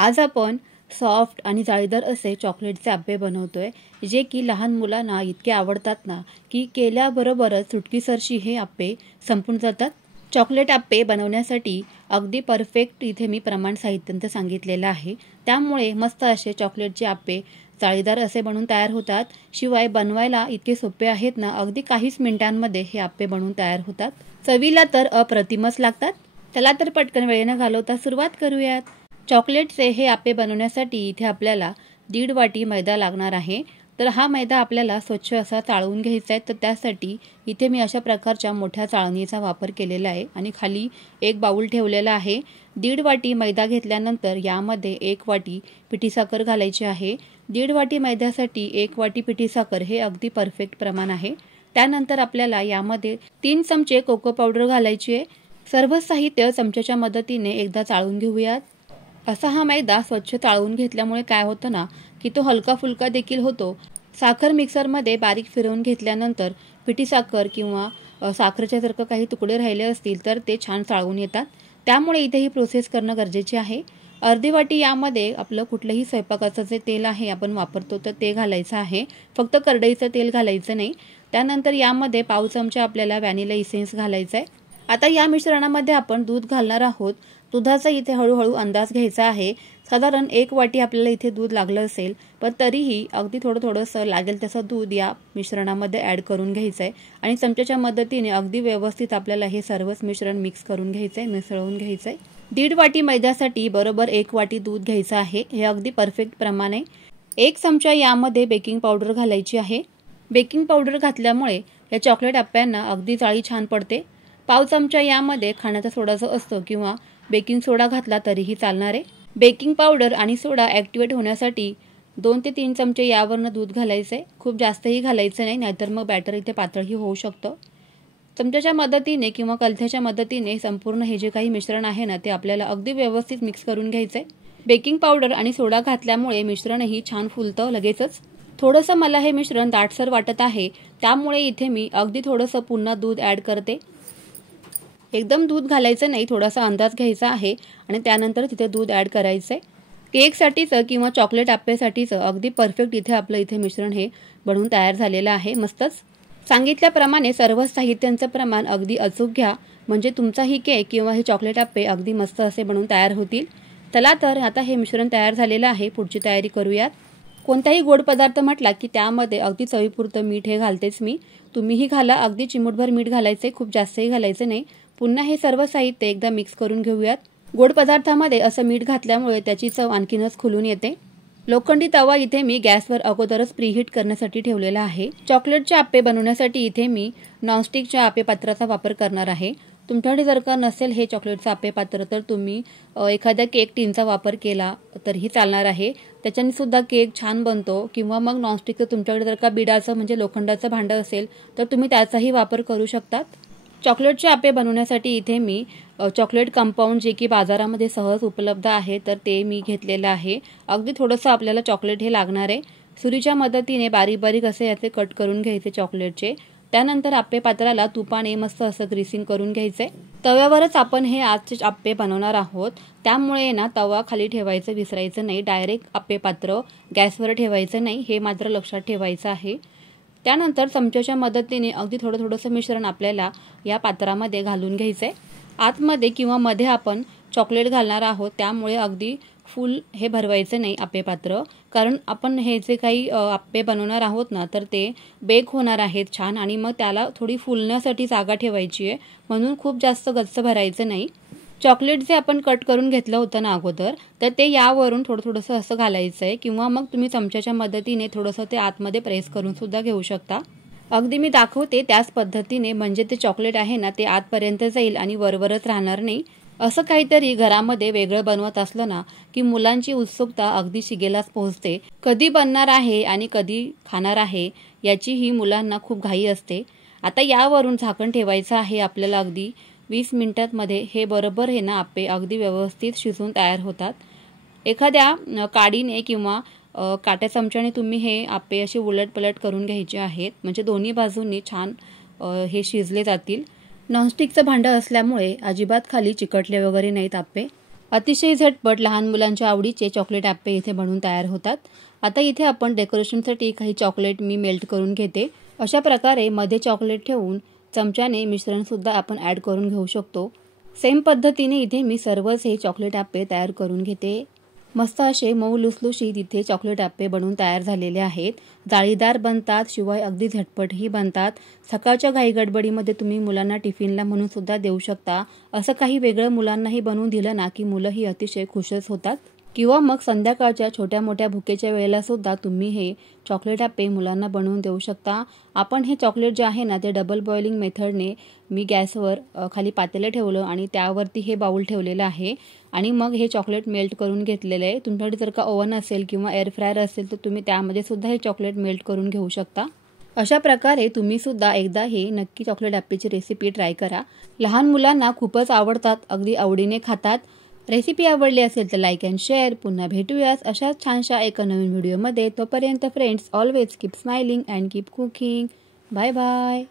आज आपण सॉफ्ट आणि जाळीदार असे चॉकलेटचे आप्पे बनवतोय, जे की लहान मुलांना इतके आवडतात ना की केल्याबरोबरच चुटकीसरशी हे आप्पे संपून जातात। चॉकलेट आप्पे बनवण्यासाठी अगदी परफेक्ट इथे मी प्रमाण साहित्यांचं सांगितलेलं आहे। त्यामुळे मस्त असे चॉकलेटचे आप्पे जाळीदार असे बनून तयार होतात। शिवाय बनवायला इतके सोपे आहेत ना, अगदी काहीच मिनिटांमध्ये हे आप्पे बनून तयार होतात। चवीला तर अप्रतिमच लागतात। चला तर पटकन वेळ न घालवता सुरुवात करूयात। चॉकलेटचे हे आप्पे बनवण्यासाठी इथे आपल्याला 1.5 वाटी मैदा लागणार आहे। तर हा मैदा आपल्याला स्वच्छ असा चाळून घ्यायचा आहे। तर त्यासाठी इथे मी अशा प्रकारच्या मोठ्या चाळणीचा वापर केलेला आहे आणि खाली एक बाउल ठेवलेला आहे। 1.5 वाटी मैदा घेतल्यानंतर यामध्ये 1 वाटी पिठी साखर घालायची आहे। 1.5 वाटी मैद्यासाठी 1 वाटी पिठी साखर हे अगदी परफेक्ट प्रमाण आहे। त्यानंतर आपल्याला यामध्ये 3 चमचे कोको पावडर घालायची आहे। सर्व साहित्य चमच्याच्या मदतीने एकदा चाळून घेऊयात। असा हा मैदा स्वच्छ चाळून घेतल्यामुळे काय होतं ना की तो हलका फुलका देखील होतो। साखर मिक्सरमध्ये बारीक फिरवून घेतल्यानंतर पिठी साखर किंवा साखरेचे जर काही तुकडे राहिले असतील तर ते छान चाळून येतात। त्यामुळे इथे ही प्रोसेस करणं गरजेचे आहे। अर्धी वाटी यामध्ये आपलं कुठलंही स्वयंपाकाचं जे तेल आहे आपण वापरतो तर ते घालायचं आहे, फक्त करडईचं तेल घालायचं नाही। त्यानंतर यामध्ये पाव चमचा आपल्याला व्हॅनिला इसेन्स घालायचा आहे। आता या मिश्रणामध्ये आपण दूध घालणार आहोत। दुधाचा इथे हळूहळू अंदाज घ्यायचा आहे। साधारण 1 वाटी आपल्याला इथे दूध लागलं असेल, पण तरीही अगदी थोडंसं लागेल तसं दूध या मिश्रणामध्ये ॲड करून घ्यायचं आहे आणि चमच्याच्या मदतीने अगदी व्यवस्थित आपल्याला हे सर्वच मिश्रण मिक्स करून घ्यायचं आहे, मिसळून घ्यायचं आहे। 1.5 वाटी मैद्यासाठी बरोबर 1 वाटी दूध घ्यायचं आहे। हे अगदी परफेक्ट प्रमाण आहे। 1 चमचा यामध्ये बेकिंग पावडर घालायची आहे। बेकिंग पावडर घातल्यामुळे या चॉकलेट आप्प्यांना अगदी जाळी छान पडते। पाव चमचा यामध्ये खाण्याचा सोडा जो असतो किंवा बेकिंग सोडा घातला तरीही चालणार आहे। बेकिंग पावडर आणि सोडा ॲक्टिवेट होण्यासाठी 2 ते 3 चमचे यावरनं दूध घालायचं आहे। खूप जास्तही घालायचं नाही, नाहीतर मग बॅटर इथे पातळही होऊ शकतं। चमच्याच्या मदतीने किंवा कलथ्याच्या मदतीने संपूर्ण हे जे काही मिश्रण आहे ना ते आपल्याला अगदी व्यवस्थित मिक्स करून घ्यायचं आहे। बेकिंग पावडर आणि सोडा घातल्यामुळे मिश्रणही छान फुलतं लगेचच। थोडंसं मला हे मिश्रण दाटसर वाटत आहे, त्यामुळे इथे मी अगदी थोडंसं पुन्हा दूध ॲड करते। एकदम दूध घालायचं नाही, थोडासा अंदाज घ्यायचा आहे आणि त्यानंतर तिथे दूध ॲड करायचं आहे। केकसाठीचं किंवा चॉकलेट आप्पेसाठीचं अगदी परफेक्ट इथे आपलं इथे मिश्रण हे बनवून तयार झालेलं आहे। मस्तच सांगितल्याप्रमाणे सर्व साहित्यांचं प्रमाण अगदी अचूक घ्या, म्हणजे तुमचाही केक किंवा हे चॉकलेट आप्पे अगदी मस्त असे बनवून तयार होतील। चला तर आता हे मिश्रण तयार झालेलं आहे, पुढची तयारी करूयात। कोणताही गोड पदार्थ म्हटला की त्यामध्ये अगदी चवीपुरतं मीठ हे घालतेच मी, तुम्हीही घाला। अगदी चिमूटभर मीठ घालायचे, खूप जास्तही घालायचं नाही। पुन्हा हे सर्व साहित्य एकदा मिक्स करून घेऊयात। गोड पदार्थामध्ये असं मीठ घातल्यामुळे त्याची चव आणखीनच खुलून येते। लोखंडी तवा इथे मी गॅसवर अगोदरच प्रीहीट करण्यासाठी ठेवलेला आहे। चॉकलेटचे आप्पे बनवण्यासाठी इथे मी नॉनस्टिकच्या आप्पे पात्राचा वापर करणार आहे। तुमच्याकडे जर का नसेल हे चॉकलेटचं आप्पे पात्र तर तुम्ही एखाद्या केक टीनचा वापर केला तरीही चालणार आहे, त्याच्याने सुद्धा केक छान बनतो। किंवा मग नॉनस्टिकचं तुमच्याकडे जर का बिडाचं म्हणजे लोखंडाचं भांडं असेल तर तुम्ही त्याचाही वापर करू शकतात। चॉकलेटचे आप्पे बनवण्यासाठी इथे मी चॉकलेट कंपाऊंड जे की बाजारामध्ये सहज उपलब्ध आहे तर ते मी घेतलेलं आहे। अगदी थोडंसं आपल्याला चॉकलेट हे लागणार आहे। सुरीच्या मदतीने बारीक बारीक असे याचे कट करून घ्यायचे चॉकलेटचे। त्यानंतर आप्पे पात्राला तुपाने मस्त असं ग्रीसिंग करून घ्यायचे। तव्यावरच आपण हे आजचे आप्पे बनवणार आहोत, त्यामुळे ना तवा खाली ठेवायचं विसरायचं नाही। डायरेक्ट आप्पे पात्र गॅसवर ठेवायचं नाही, हे मात्र लक्षात ठेवायचं आहे। त्यानंतर चमच्याच्या मदतीने अगदी थोडंसं मिश्रण आपल्याला या पात्रामध्ये घालून घ्यायचं आहे। आतमध्ये किंवा मध्ये आपण चॉकलेट घालणार आहोत, त्यामुळे अगदी फुल हे भरवायचं नाही आप्पे पात्र, कारण आपण हे जे काही आप्पे बनवणार आहोत ना तर ते बेक होणार आहेत छान आणि मग त्याला थोडी फुलण्यासाठी जागा ठेवायची आहे, म्हणून खूप जास्त गच्च भरायचं नाही। चॉकलेट जे आपण कट करून घेतलं होतं ना अगोदर तर ते यावरून थोडंसं असं घालायचं आहे, किंवा मग तुम्ही चमच्याच्या मदतीने थोडंसं ते आतमध्ये प्रेस करून सुद्धा घेऊ शकता। अगदी मी दाखवते त्याच पद्धतीने, म्हणजे ते चॉकलेट आहे ना ते आतपर्यंत जाईल आणि वरवरच राहणार नाही। असं काहीतरी घरामध्ये वेगळं बनवत असलं ना की मुलांची उत्सुकता अगदी शिगेलाच पोहोचते। कधी बनणार आहे आणि कधी खाणार आहे याची ही मुलांना खूप घाई असते। आता यावरून झाकण ठेवायचं आहे आपल्याला। अगदी 20 मिनिटांमध्ये हे बरोबर हे ना आप्पे अगदी व्यवस्थित शिजून तयार होतात। एखाद्या काडीने किंवा काट्या चमच्याने तुम्ही हे आप्पे असे उलटपलट करून घ्यायचे आहेत, म्हणजे दोन्ही बाजूंनी छान हे शिजले जातील। नॉनस्टिकचं भांडं असल्यामुळे अजिबात खाली चिकटले वगैरे नाहीत आप्पे। अतिशय झटपट लहान मुलांच्या आवडीचे चॉकलेट ॲप्पे इथे बनवून तयार होतात। आता इथे आपण डेकोरेशनसाठी काही चॉकलेट मी मेल्ट करून घेते। अशा प्रकारे मध्ये चॉकलेट ठेवून चमच्याने मिश्रणसुद्धा आपण ॲड करून घेऊ शकतो। सेम पद्धतीने इथे मी सर्वच हे चॉकलेट ॲप्पे तयार करून घेते। मस्त असे मऊ लुसलुशीत इथे चॉकलेट ॲप्पे बनवून तयार झालेले आहेत। जाळीदार बनतात, शिवाय अगदी झटपटही बनतात। सकाळच्या घाईगडबडीमध्ये तुम्ही मुलांना टिफिनला म्हणून सुद्धा देऊ शकता। असं काही वेगळं मुलांनाही बनवून दिलं ना की मुलंही अतिशय खुशच होतात। किंवा मग संध्याकाळच्या छोट्या मोठ्या भुकेच्या वेळेला सुद्धा तुम्ही हे चॉकलेट ॲप्पे मुलांना बनवून देऊ शकता। आपण हे चॉकलेट जे आहे ना ते डबल बॉइलिंग मेथडने मी गॅसवर खाली पातेलं ठेवलं आणि त्यावरती हे बाउल ठेवलेलं आहे आणि मग हे चॉकलेट मेल्ट करून घेतलेलं आहे। तुमच्याकडे जर का ओव्हन असेल किंवा एअर फ्रायर असेल तर तुम्ही त्यामध्ये सुद्धा हे चॉकलेट मेल्ट करून घेऊ शकता। अशा प्रकारे तुम्ही सुद्धा एकदा हे नक्की चॉकलेट ॲप्पेची रेसिपी ट्राय करा। लहान मुलांना खूपच आवडतात, अगदी आवडीने खातात। रेसिपी आवडली असेल तर लाईक अँड शेअर। पुन्हा भेटूयाच अशाच छानशा एका नवीन व्हिडिओमध्ये। तोपर्यंत friends, always keep smiling and keep cooking. Bye bye.